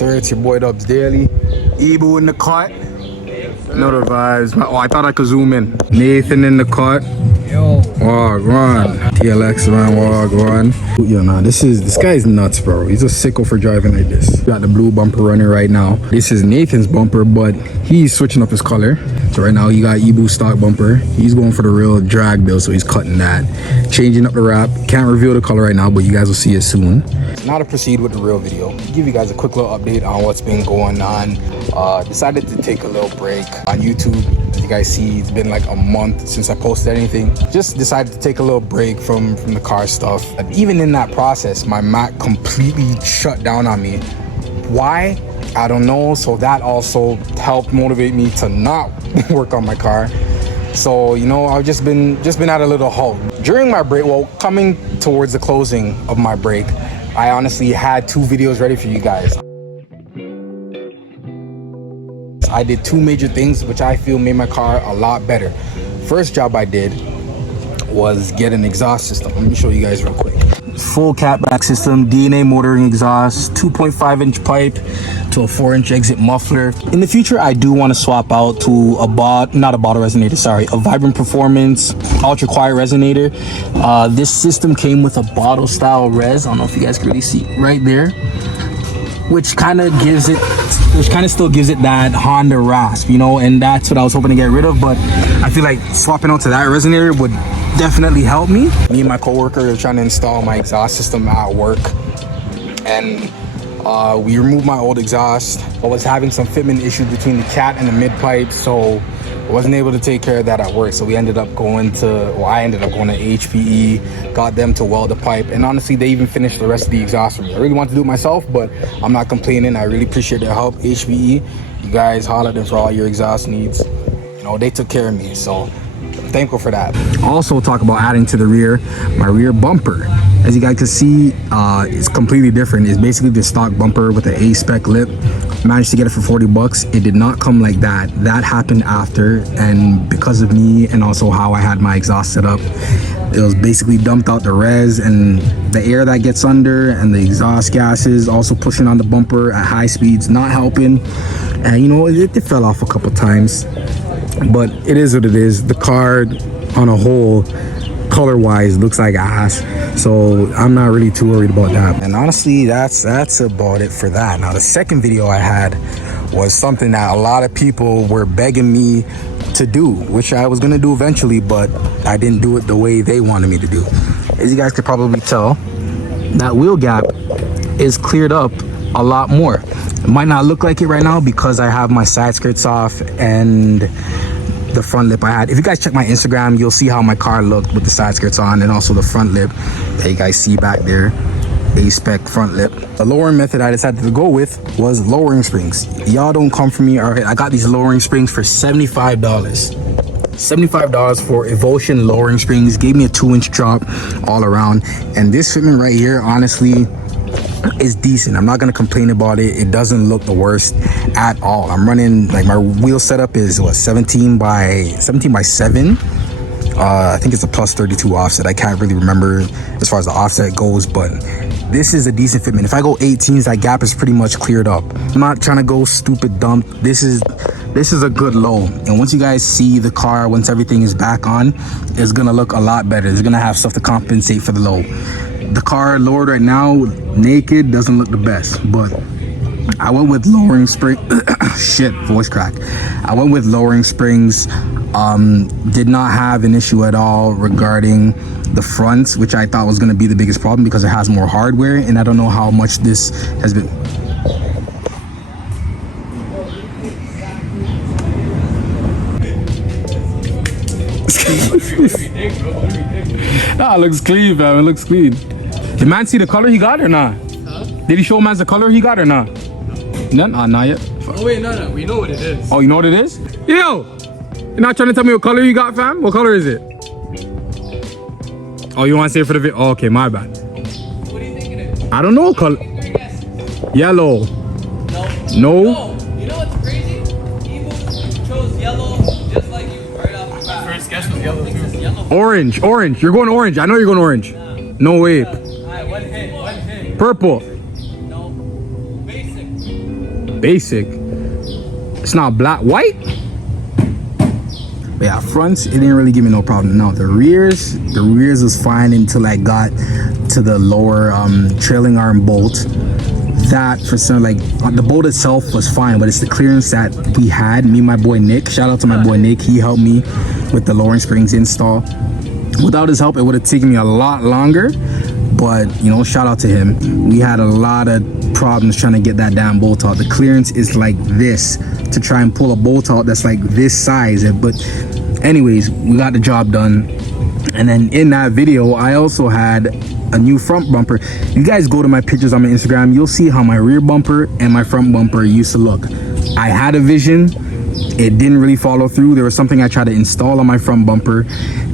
sir, it's your boy Dubs Daily. Ebu in the cut. Know the vibes. Oh, I thought I could zoom in. Nathan in the cut. Yo. Wagwan. TLX man, wagwan. Yo, nah, this guy's nuts, bro. He's a sicko for driving like this. Got the blue bumper running right now. This is Nathan's bumper, but he's switching up his color. So right now he got Ebu stock bumper. He's going for the real drag build, so he's cutting that. Changing up the wrap. Can't reveal the color right now, but you guys will see it soon. Now to proceed with the real video, give you guys a quick little update on what's been going on. Decided to take a little break on YouTube. As you guys see, it's been like a month since I posted anything. Just decided to take a little break from the car stuff. And even in that process, my Mac completely shut down on me. Why? I don't know. So that also helped motivate me to not work on my car. So, you know, I've just been at a little halt. During my break, well, coming towards the closing of my break, I honestly had 2 videos ready for you guys. I did 2 major things which I feel made my car a lot better. First job I did was get an exhaust system. Let me show you guys real quick. Full catback system, DNA motoring exhaust, 2.5-inch pipe to a 4-inch exit muffler. In the future, I do want to swap out to a Vibrant Performance ultra quiet resonator. This system came with a bottle style res. I don't know if you guys can really see right there, which kind of still gives it that Honda rasp, you know, and that's what I was hoping to get rid of. But I feel like swapping out to that resonator would definitely help me. Me and my coworker are trying to install my exhaust system at work, and we removed my old exhaust. I was having some fitment issues between the cat and the mid pipe, so I wasn't able to take care of that at work. So I ended up going to HPE, got them to weld the pipe, and honestly they even finished the rest of the exhaust for me. I really want to do it myself, but I'm not complaining. I really appreciate their help. HPE, you guys holler at them for all your exhaust needs. You know, they took care of me, so I'm thankful for that. Also talk about adding to the rear, my rear bumper. As you guys can see, it's completely different. It's basically the stock bumper with an A-spec lip. Managed to get it for 40 bucks. It did not come like that. That happened after, and because of me and also how I had my exhaust set up, it was basically dumped out the res, and the air that gets under and the exhaust gases also pushing on the bumper at high speeds, not helping. And you know, it fell off a couple times, but it is what it is. The car on a whole, color wise, looks like ass, so I'm not really too worried about that. And honestly, that's about it for that. Now the second video I had was something that a lot of people were begging me to do, which I was gonna do eventually, but I didn't do it the way they wanted me to do. As you guys could probably tell, that wheel gap is cleared up a lot more. It might not look like it right now because I have my side skirts off and the front lip I had. If you guys check my Instagram, you'll see how my car looked with the side skirts on, and also the front lip that you guys see back there, A-spec front lip. The lowering method I decided to go with was lowering springs. Y'all don't come for me. All right, I got these lowering springs for $75. $75 for Evolution lowering springs. Gave me a 2-inch drop all around, and this fitment right here, honestly, is decent. I'm not gonna complain about it. It doesn't look the worst at all. I'm running, like, my wheel setup is what, 17 by 7. I think it's a plus 32 offset. I can't really remember as far as the offset goes, but this is a decent fitment. If I go 18s, that gap is pretty much cleared up. I'm not trying to go stupid dump. This is a good low, and once you guys see the car, once everything is back on, it's gonna look a lot better. It's gonna have stuff to compensate for the low. The car lowered right now, naked, doesn't look the best, but I went with lowering spring. Shit, voice crack. I went with lowering springs. Did not have an issue at all regarding the fronts, which I thought was going to be the biggest problem because it has more hardware, and I don't know how much this has been. Nah, it looks clean, fam. It looks clean. Did man see the color he got or not? Huh? Did he show man the color he got or not? None? Not yet. Oh wait, no. We know what it is. Oh, you know what it is? Yo! You're not trying to tell me what color you got, fam? What color is it? Oh, you want to say it for the video? Oh, okay, my bad. What do you think it is? I don't know color. Yellow. No. No? No. You know what's crazy? Ebu chose yellow just like you right off the bat. First guess was yellow too. Orange. You're going orange. I know you're going orange. Nah. No way. Alright, one hit. Purple. No. Basic. basic. It's not black, white. But yeah, fronts, it didn't really give me no problem. Now the rears was fine until I got to the lower trailing arm bolt. That for some, like, the bolt itself was fine, but it's the clearance that we had. Me and my boy Nick, shout out to my boy Nick, he helped me with the lowering springs install. Without his help, it would have taken me a lot longer, but you know, shout out to him. We had a lot of problems trying to get that damn bolt out. The clearance is like this to try and pull a bolt out that's like this size. But anyways, we got the job done. And then in that video, I also had a new front bumper. You guys go to my pictures on my Instagram, you'll see how my rear bumper and my front bumper used to look. I had a vision, it didn't really follow through. There was something I tried to install on my front bumper,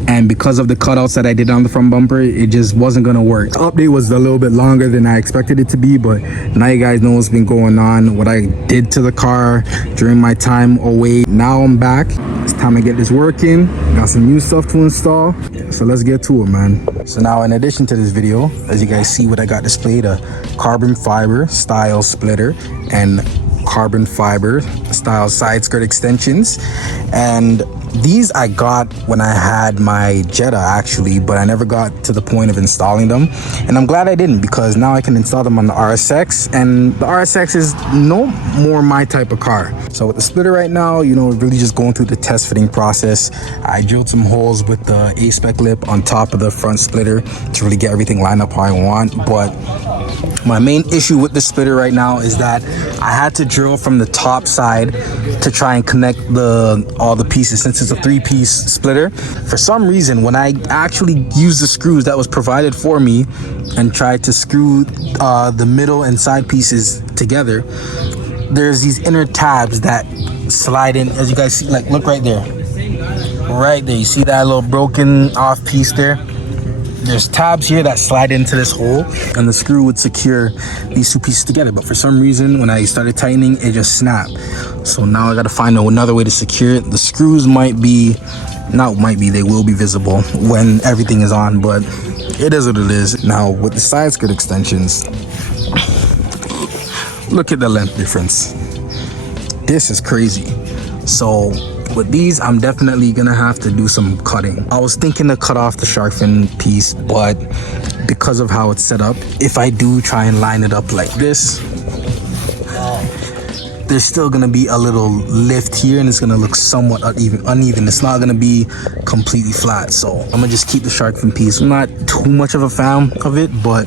and because of the cutouts that I did on the front bumper, it just wasn't gonna work. The update was a little bit longer than I expected it to be, but now you guys know what's been going on, what I did to the car during my time away. Now I'm back. It's time to get this working. Got some new stuff to install. So let's get to it, man. So now in addition to this video, as you guys see what I got displayed, a carbon fiber style splitter and carbon fiber style side skirt extensions. And these I got when I had my Jetta actually, but I never got to the point of installing them, and I'm glad I didn't, because now I can install them on the RSX, and the RSX is no more my type of car. So with the splitter right now, you know, really just going through the test fitting process. I drilled some holes with the A-spec lip on top of the front splitter to really get everything lined up how I want. But my main issue with the splitter right now is that I had to drill from the top side to try and connect all the pieces, since it's a 3-piece splitter. For some reason, when I actually used the screws that was provided for me and tried to screw the middle and side pieces together, there's these inner tabs that slide in, as you guys see. Like, look right there, you see that little broken off piece there? There's tabs here that slide into this hole, and the screw would secure these two pieces together. But for some reason, when I started tightening, it just snapped. So now I got to find another way to secure it. The screws they will be visible when everything is on, but it is what it is. Now with the side skirt extensions, look at the length difference. This is crazy. So with these, I'm definitely gonna have to do some cutting. I was thinking to cut off the shark fin piece, but because of how it's set up, if I do try and line it up like this, there's still gonna be a little lift here, and it's gonna look somewhat uneven. It's not gonna be completely flat. So I'm gonna just keep the shark fin piece. I'm not too much of a fan of it, but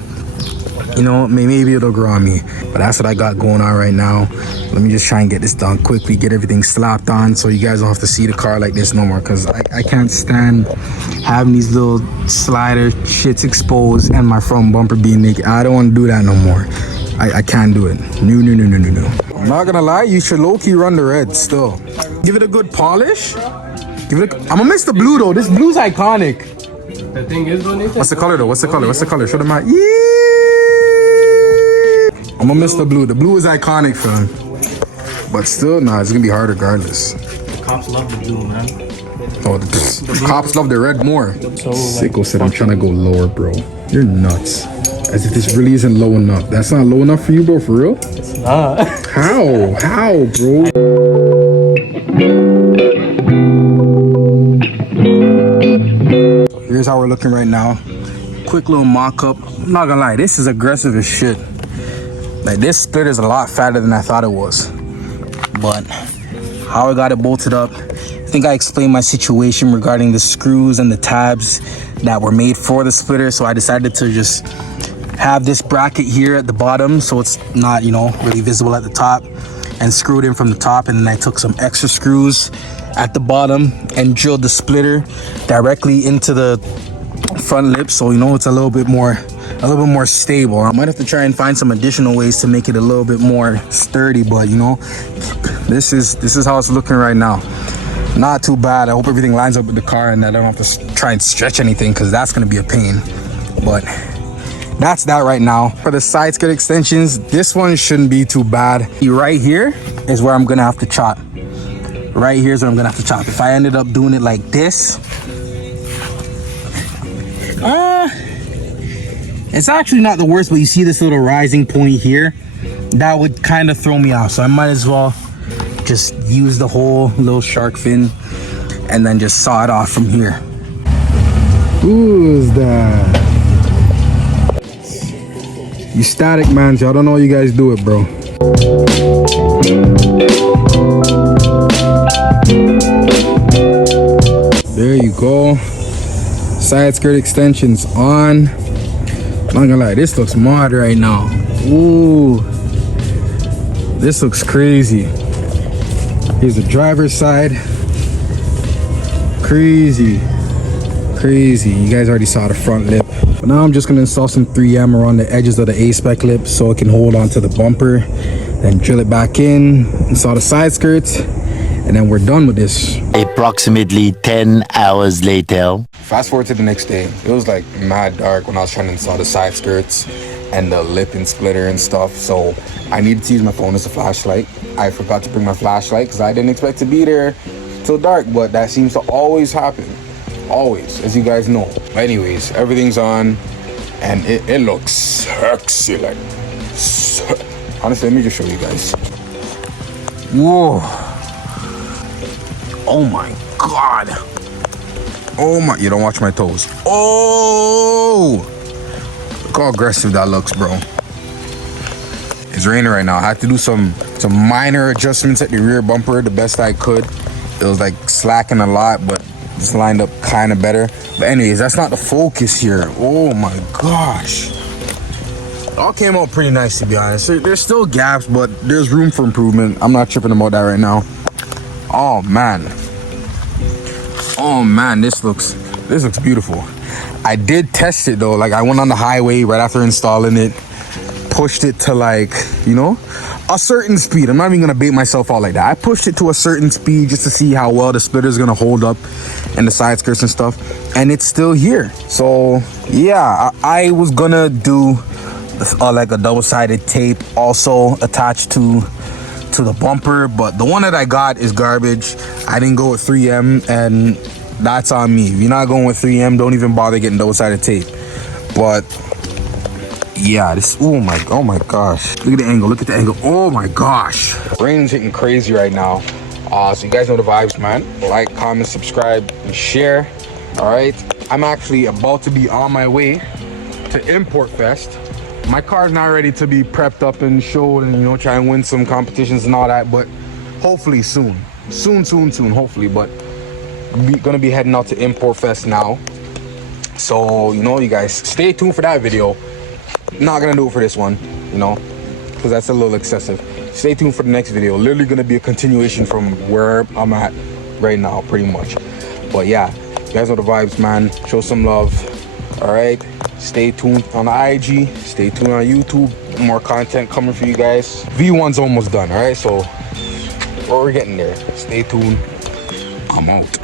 you know, maybe it'll grow on me. But that's what I got going on right now. Let me just try and get this done quickly, get everything slapped on, so you guys don't have to see the car like this no more, because I can't stand having these little slider shits exposed and my front bumper being naked. I don't want to do that no more. I can't do it. No. I'm not gonna lie, you should low-key run the red still. Give it a good polish. I'm gonna miss the blue though. This blue's iconic. The thing is, what's the color though? What's the color? Show them out. Yeah. I'm gonna miss the blue. The blue is iconic, fam. But still, nah, it's gonna be hard regardless. Cops love the blue, man. Oh, the cops love the red more. Sicko said I'm trying to go lower, bro. You're nuts. As if this really isn't low enough. That's not low enough for you, bro, for real? It's not. How, bro? Here's how we're looking right now. Quick little mock-up. I'm not gonna lie, this is aggressive as shit. Like, this splitter is a lot fatter than I thought it was. But how I got it bolted up, I think I explained my situation regarding the screws and the tabs that were made for the splitter. So I decided to just have this bracket here at the bottom, so it's not, you know, really visible at the top, and screw it in from the top. And then I took some extra screws at the bottom and drilled the splitter directly into the front lip, so you know it's a little bit more stable. I might have to try and find some additional ways to make it a little bit more sturdy, but you know, this is how it's looking right now. Not too bad. I hope everything lines up with the car and that I don't have to try and stretch anything, because that's gonna be a pain. But that's that right now. For the side skirt extensions, this one shouldn't be too bad. Right here is where I'm gonna have to chop. Right here is where I'm gonna have to chop. If I ended up doing it like this, it's actually not the worst, but you see this little rising point here? that would kind of throw me off. So I might as well just use the whole little shark fin and then just saw it off from here. Who is that? You static, man. Y'all don't know you guys do it, bro. There you go. Side skirt extensions on. Not gonna lie, this looks mod right now. Ooh, this looks crazy. Here's the driver's side. Crazy. You guys already saw the front lip. But now I'm just gonna install some 3M around the edges of the A-spec lip so it can hold onto the bumper. Then drill it back in, install the side skirts, and then we're done with this. Approximately 10 hours later. Fast forward to the next day. It was like mad dark when I was trying to install the side skirts and the lip and splitter and stuff. So I needed to use my phone as a flashlight. I forgot to bring my flashlight because I didn't expect to be there till dark, but that seems to always happen. Always, as you guys know. But anyways, everything's on and it looks sexy. Like, honestly, let me just show you guys. Whoa. Oh my God. Oh my, you don't watch my toes. Oh, look how aggressive that looks, bro. It's raining right now. I had to do some minor adjustments at the rear bumper the best I could. It was like slacking a lot, but it's lined up kind of better. But anyways, that's not the focus here. Oh my gosh. It all came out pretty nice, to be honest. There's still gaps, but there's room for improvement. I'm not tripping about that right now. Oh man. Oh man, this looks beautiful. I did test it though. Like I went on the highway right after installing it, pushed it to like, you know, a certain speed. I'm not even gonna bait myself out like that. I pushed it to a certain speed just to see how well the splitter is gonna hold up and the side skirts and stuff, and it's still here. So yeah, I was gonna do like a double-sided tape also attached to the bumper, but the one that I got is garbage. I didn't go with 3M, and that's on me. If you're not going with 3M, don't even bother getting double-sided tape. But yeah, this, oh my gosh, look at the angle, oh my gosh. Rain's hitting crazy right now, so you guys know the vibes, man. Like, comment, subscribe, and share. All right, I'm actually about to be on my way to Import Fest. My car's not ready to be prepped up and showed and, you know, try and win some competitions and all that, but hopefully soon, hopefully. But gonna be heading out to Import Fest now, so you know, you guys stay tuned for that video. Not gonna do it for this one, you know, because that's a little excessive. Stay tuned for the next video. Literally gonna be a continuation from where I'm at right now, pretty much. But yeah, you guys know the vibes, man. Show some love. All right, stay tuned on the IG, stay tuned on YouTube. More content coming for you guys. V1's almost done. All right, so we're getting there. Stay tuned. I'm out.